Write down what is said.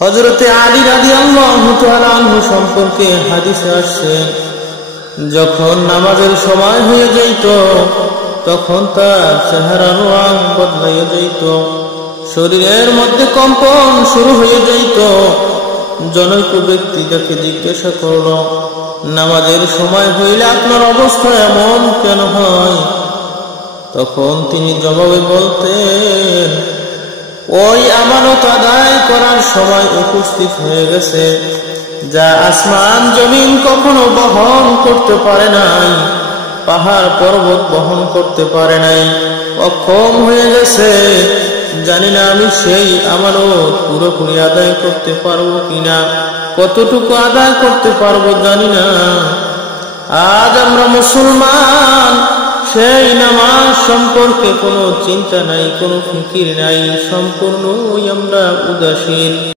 হযরতে আলী রাদিয়াল্লাহু তাআলা আনহু সম্পর্কে হাদিসে আসছে, যখন নামাজের সময় হয়ে যাইত তখন তার চেহারার রং বদলাইয়া যাইত, শরীরের মধ্যে কম্পন শুরু হয়ে যাইত। জনৈক ব্যক্তি তাকে জিজ্ঞাসা করল, নামাজের সময় হইলে আপনার অবস্থা এমন কেন হয়? তখন তিনি জবাবে বলতেন, ওই আমানত আদায় করার সময় উপস্থিত হয়ে গেছে, যা আসমান জমিন কখনো বহন করতে পারে নাই, পাহাড় পর্বত বহন করতে পারে নাই, অক্ষম হয়ে গেছে। জানি না আমি সেই আমানত পুরোপুরি আদায় করতে পারবো কিনা, কতটুকু আদায় করতে পারবো জানি না। আজ আমরা মুসলমান, সেই নামাজ সম্পর্কে কোনো চিন্তা নাই, কোনো ফিকির নাই, সম্পূর্ণই আমরা উদাসীন।